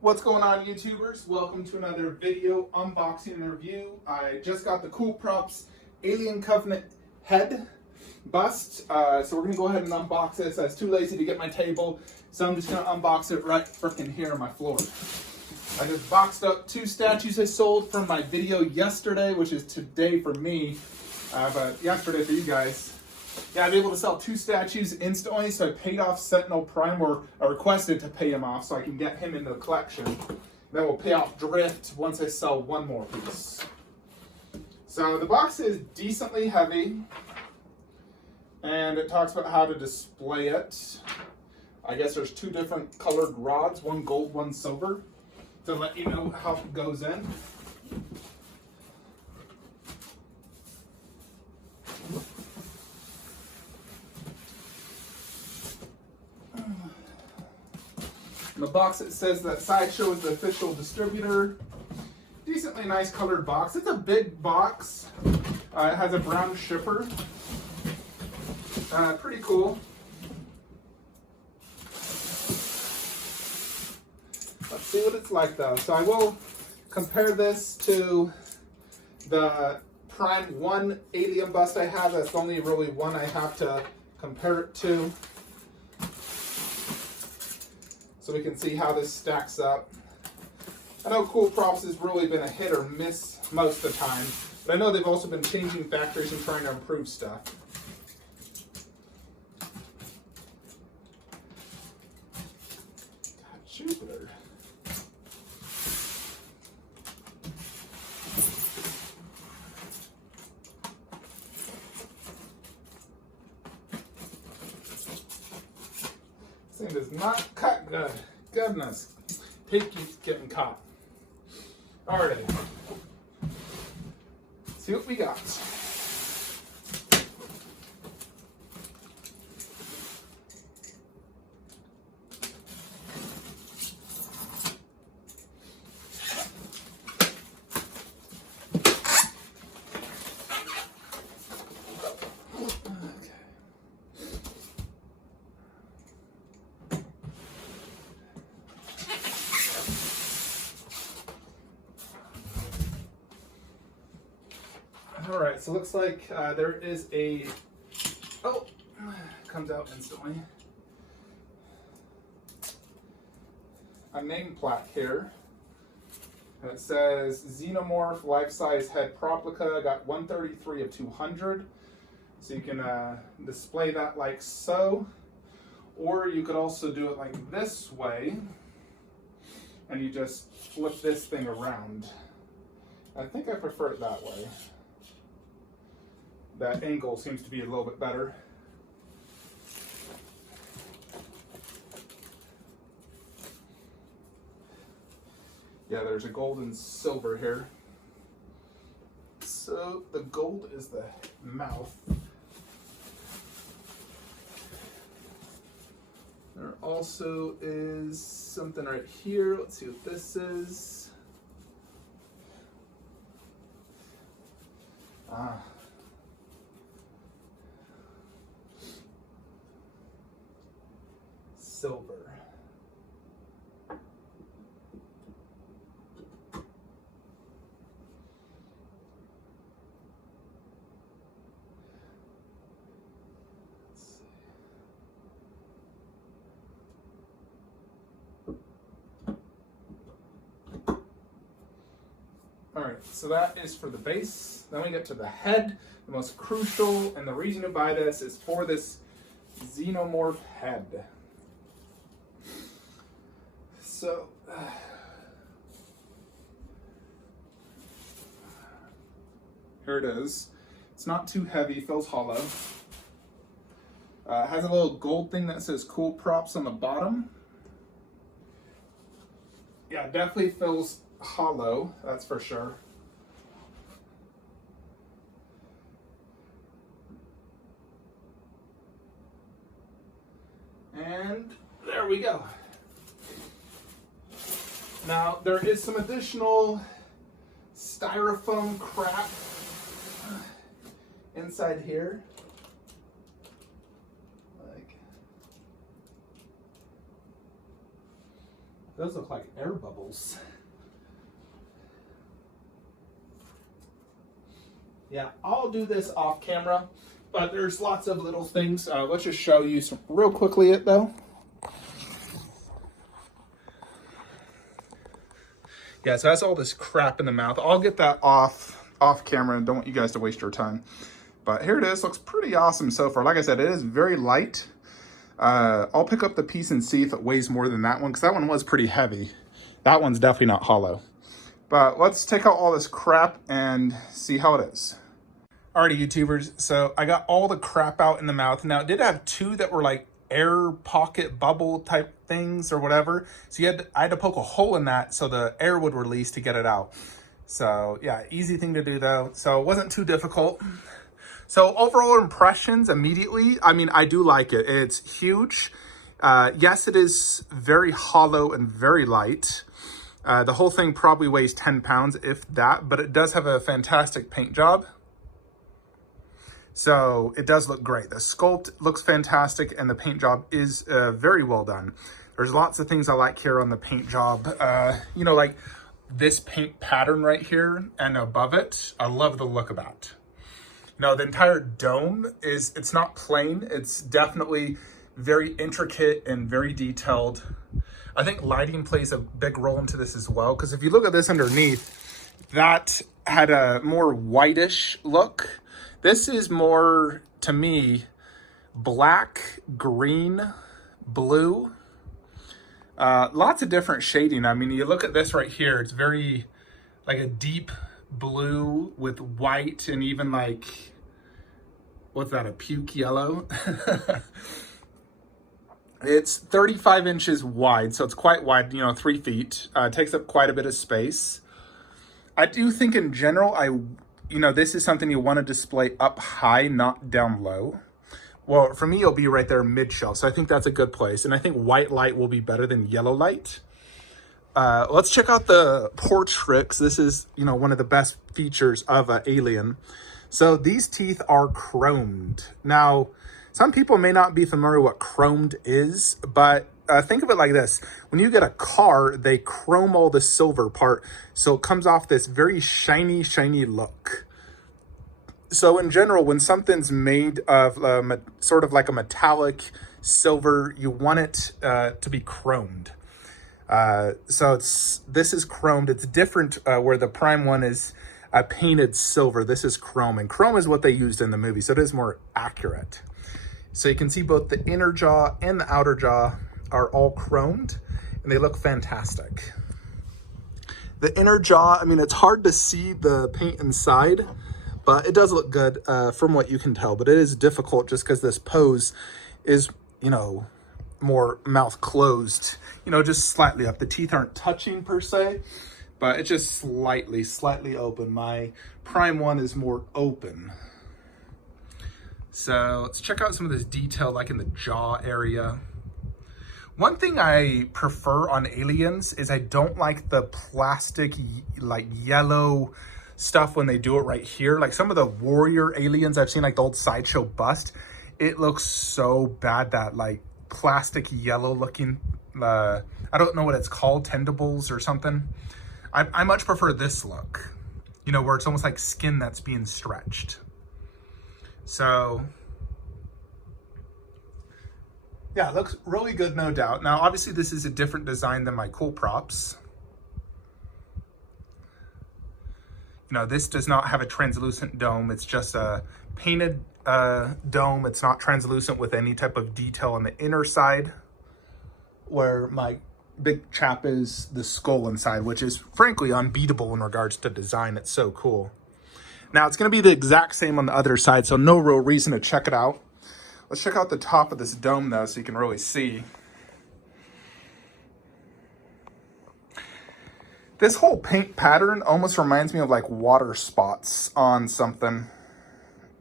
What's going on, YouTubers? Welcome to another video unboxing and review. I just got the Coolprops Alien Covenant head bust, so we're going to go ahead and unbox this. I was too lazy to get my table, so I'm just going to unbox it right freaking here on my floor. I just boxed up two statues I sold from my video yesterday, which is today for me, but yesterday for you guys. Yeah, I'm able to sell two statues instantly, so I paid off Sentinel Prime, or I requested to pay him off so I can get him into the collection. Then we'll pay off Drift once I sell one more piece. So the box is decently heavy, and it talks about how to display it. I guess there's two different colored rods, one gold, one silver, to let you know how it goes in. In the box it says that Sideshow is the official distributor. Decently nice colored box. It's a big box. It has a brown shipper. Pretty cool. Let's see what it's like though. So I will compare this to the Prime 1 Alien bust I have. That's the only really one I have to compare it to, so we can see how this stacks up. I know Coolprops has really been a hit or miss most of the time, but I know they've also been changing factories and trying to improve stuff. God, Jupiter. This thing does not cut good. Goodness. Tape keeps getting caught. Alrighty. See what we got. All right, so it looks like there is a, comes out instantly, a name plaque here. And it says Xenomorph life-size head replica, got 133 of 200. So you can display that like so, or you could also do it like this way, and you just flip this thing around. I think I prefer it that way. That angle seems to be a little bit better. Yeah, there's a gold and silver here. So the gold is the mouth. There also is something right here. Let's see what this is. Silver. All right, so that is for the base. Then we get to the head, the most crucial, and the reason to buy this is for this Xenomorph head. So, here it is. It's not too heavy, feels hollow. It has a little gold thing that says Coolprops on the bottom. Yeah, it definitely feels hollow, that's for sure. And there we go. Now, there is some additional styrofoam crap inside here. Like, Those look like air bubbles. Yeah, I'll do this off camera, but there's lots of little things. Let's just show you some real quickly it though. Yeah, so that's all this crap in the mouth. I'll get that off camera and don't want you guys to waste your time. But here it is, looks pretty awesome so far. Like I said, it is very light. I'll pick up the piece and see if it weighs more than that one, because that one was pretty heavy. That one's definitely not hollow. But let's take out all this crap and see how it is. Alrighty, YouTubers, so I got all the crap out in the mouth. Now, it did have two that were like air pocket bubble type things or whatever. So I had to poke a hole in that so the air would release to get it out. So yeah, easy thing to do though. So it wasn't too difficult. So overall impressions immediately, I mean, I do like it. It's huge. Yes, it is very hollow and very light. The whole thing probably weighs 10 pounds, if that, but it does have a fantastic paint job. So it does look great. The sculpt looks fantastic and the paint job is very well done. There's lots of things I like here on the paint job. You know, like this paint pattern right here and above it. I love the look of that. You know, the entire dome it's not plain. It's definitely very intricate and very detailed. I think lighting plays a big role into this as well, because if you look at this underneath, that had a more whitish look. This is more, to me, black, green, blue. Lots of different shading. I mean, you look at this right here, it's very like a deep blue with white and even like, what's that, a puke yellow? It's 35 inches wide, so it's quite wide, you know, 3 feet. It takes up quite a bit of space. I do think in general, you know, this is something you want to display up high, not down low. Well, for me, it'll be right there mid-shelf. So I think that's a good place. And I think white light will be better than yellow light. Let's check out the portraits. This is, you know, one of the best features of an Alien. So these teeth are chromed. Now, some people may not be familiar what chromed is, but think of it like this. When you get a car, they chrome all the silver part, so it comes off this very shiny, shiny look. So in general, when something's made of sort of like a metallic silver, you want it to be chromed. So this is chromed. It's different where the prime one is painted silver. This is chrome, and chrome is what they used in the movie, so it is more accurate. So you can see both the inner jaw and the outer jaw are all chromed, and they look fantastic. The inner jaw, I mean, it's hard to see the paint inside, but it does look good from what you can tell. But it is difficult just because this pose is, you know, more mouth closed, you know, just slightly up. The teeth aren't touching per se, but it's just slightly open. My prime one is more open. So let's check out some of this detail, like in the jaw area. One thing I prefer on Aliens is I don't like the plastic, like yellow stuff when they do it right here. Like some of the Warrior Aliens I've seen, like the old Sideshow bust, it looks so bad, that like plastic yellow looking, I don't know what it's called, tendables or something. I much prefer this look, you know, where it's almost like skin that's being stretched. So, yeah, it looks really good, no doubt. Now, obviously, this is a different design than my Coolprops. You know, this does not have a translucent dome. It's just a painted dome. It's not translucent with any type of detail on the inner side, where my big chap is the skull inside, which is frankly unbeatable in regards to design. It's so cool. Now, it's going to be the exact same on the other side, so no real reason to check it out. Let's check out the top of this dome, though, so you can really see. This whole paint pattern almost reminds me of, like, water spots on something.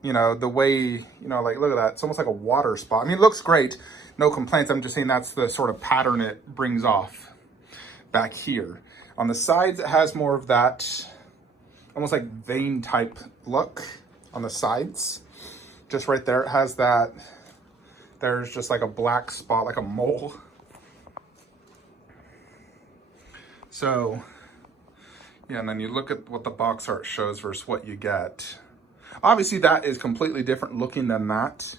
You know, the way, you know, like, look at that. It's almost like a water spot. I mean, it looks great. No complaints. I'm just saying that's the sort of pattern it brings off back here. On the sides, it has more of that almost like vein type look on the sides. Just right there, it has that. There's just like a black spot, like a mole. So, yeah, and then you look at what the box art shows versus what you get. Obviously, that is completely different looking than that.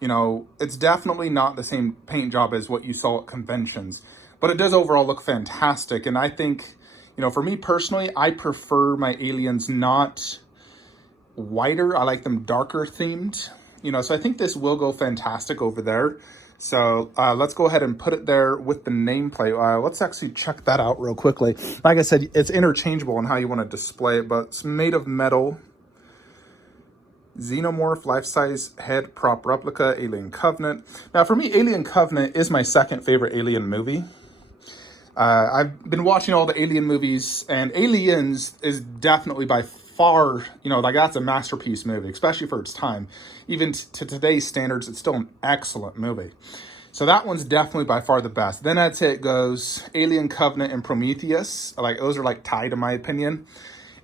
You know, it's definitely not the same paint job as what you saw at conventions, but it does overall look fantastic. And I think, you know, for me personally, I prefer my aliens not whiter. I like them darker themed, you know, so I think this will go fantastic over there. So let's go ahead and put it there with the nameplate. Let's actually check that out real quickly. Like I said, it's interchangeable in how you want to display it, but it's made of metal. Xenomorph, life-size head prop replica, Alien Covenant. Now, for me, Alien Covenant is my second favorite Alien movie. I've been watching all the Alien movies, and Aliens is definitely by far, you know, like that's a masterpiece movie, especially for its time. Even to today's standards, it's still an excellent movie. So that one's definitely by far the best. Then I'd say it goes Alien Covenant and Prometheus. Like, those are like tied in my opinion.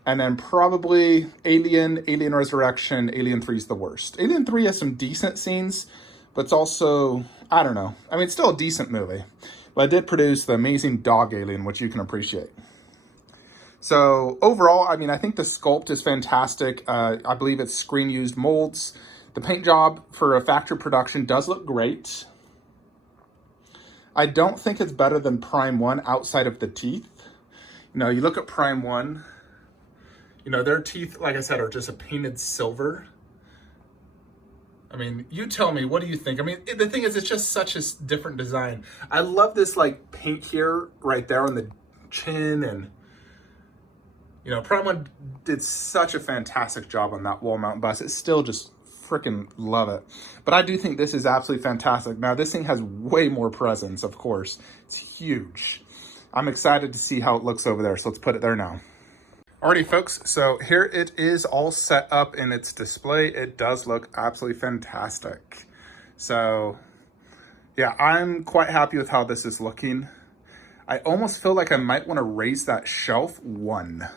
And then probably Alien, Alien Resurrection, Alien 3 is the worst. Alien 3 has some decent scenes, but it's also, I don't know. I mean, it's still a decent movie. But it did produce the amazing dog alien, which you can appreciate. So overall, I mean, I think the sculpt is fantastic. I believe it's screen-used molds. The paint job for a factory production does look great. I don't think it's better than Prime 1 outside of the teeth. You know, you look at Prime 1, you know, their teeth, like I said, are just a painted silver. I mean, you tell me, what do you think? I mean, the thing is, it's just such a different design. I love this, like, paint here, right there on the chin, and, you know, Prime 1 did such a fantastic job on that wall mount bust. It's still just freaking love it. But I do think this is absolutely fantastic. Now, this thing has way more presence, of course. It's huge. I'm excited to see how it looks over there, so let's put it there now. Alrighty, folks, so here it is all set up in its display. It does look absolutely fantastic. So, yeah, I'm quite happy with how this is looking. I almost feel like I might want to raise that shelf one.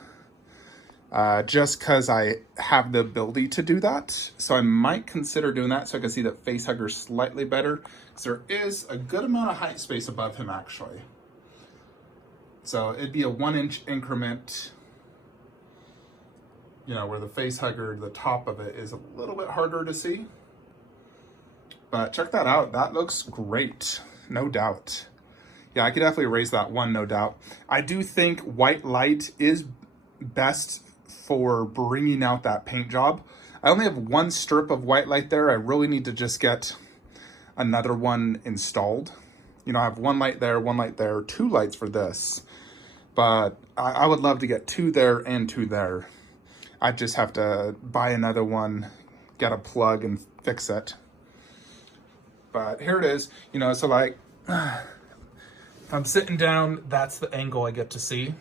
Just because I have the ability to do that. So I might consider doing that so I can see that facehugger slightly better. Because there is a good amount of height space above him, actually. So it'd be a 1-inch increment, you know, where the facehugger, the top of it is a little bit harder to see. But check that out. That looks great, no doubt. Yeah, I could definitely raise that one, no doubt. I do think white light is best for bringing out that paint job. I only have one strip of white light there. I really need to just get another one installed. You know, I have one light there, 2 lights for this. But I would love to get 2 there and 2 there. I just have to buy another one, get a plug and fix it. But here it is, you know, so like, if I'm sitting down, that's the angle I get to see.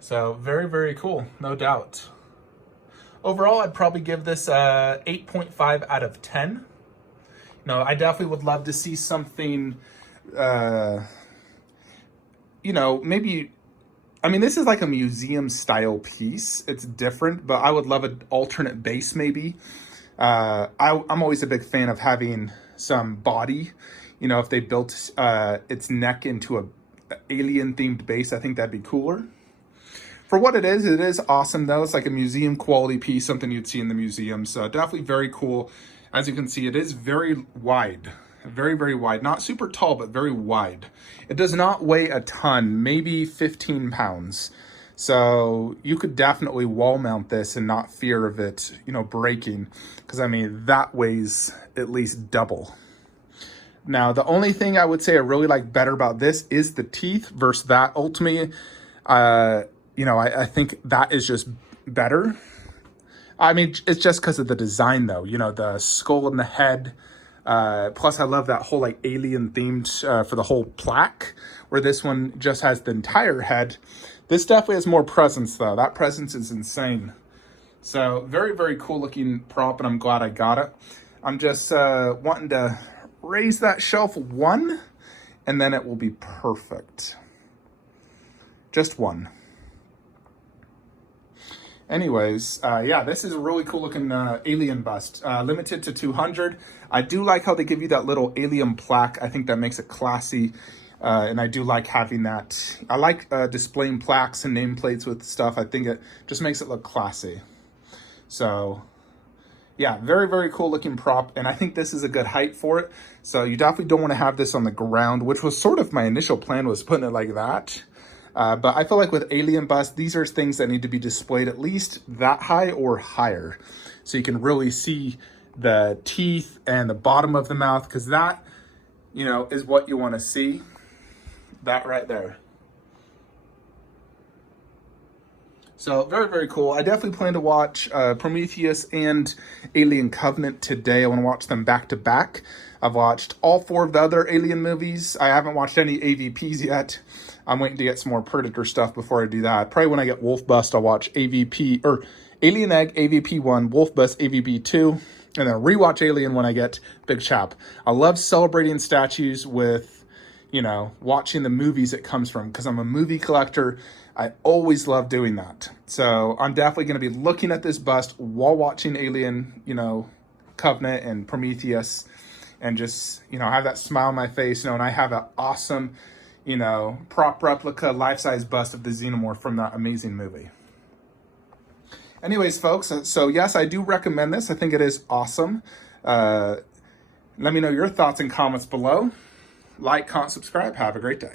So very, very cool, no doubt. Overall, I'd probably give this a 8.5 out of 10. You know, I definitely would love to see something, you know, maybe, I mean, this is like a museum style piece. It's different, but I would love an alternate base maybe. I'm always a big fan of having some body. You know, if they built its neck into a alien themed base, I think that'd be cooler. For what it is awesome though. It's like a museum quality piece, something you'd see in the museum. So definitely very cool. As you can see, it is very wide, very, very wide. Not super tall, but very wide. It does not weigh a ton, maybe 15 pounds. So you could definitely wall mount this and not fear of it, you know, breaking. Because I mean, that weighs at least double. Now, the only thing I would say I really like better about this is the teeth versus that. Ultimately, you know, I think that is just better. I mean, it's just because of the design, though. You know, the skull and the head. Plus, I love that whole, like, alien themed for the whole plaque, where this one just has the entire head. This definitely has more presence, though. That presence is insane. So, very, very cool looking prop, and I'm glad I got it. I'm just wanting to raise that shelf one, and then it will be perfect. Just one. Anyways, yeah, this is a really cool looking alien bust, limited to 200. I do like how they give you that little alien plaque. I think that makes it classy. And I do like having that. I like displaying plaques and nameplates with stuff. I think it just makes it look classy. So yeah, very, very cool looking prop. And I think this is a good height for it. So you definitely don't want to have this on the ground, which was sort of my initial plan, was putting it like that. But I feel like with alien busts, these are things that need to be displayed at least that high or higher. So you can really see the teeth and the bottom of the mouth, because that, you know, is what you want to see. That right there. So very, very cool. I definitely plan to watch Prometheus and Alien Covenant today. I want to watch them back to back. I've watched all 4 of the other Alien movies. I haven't watched any AVPs yet. I'm waiting to get some more Predator stuff before I do that. Probably when I get Wolf Bust, I'll watch AVP, or Alien Egg AVP 1, Wolf Bust AVP 2, and then rewatch Alien when I get Big Chap. I love celebrating statues with, you know, watching the movies it comes from, because I'm a movie collector. I always love doing that. So I'm definitely going to be looking at this bust while watching Alien, you know, Covenant and Prometheus, and just, you know, have that smile on my face, you know, and I have an awesome, you know, prop replica life-size bust of the Xenomorph from that amazing movie. Anyways, folks, so yes, I do recommend this. I think it is awesome. Let me know your thoughts and comments below. Like, comment, subscribe. Have a great day.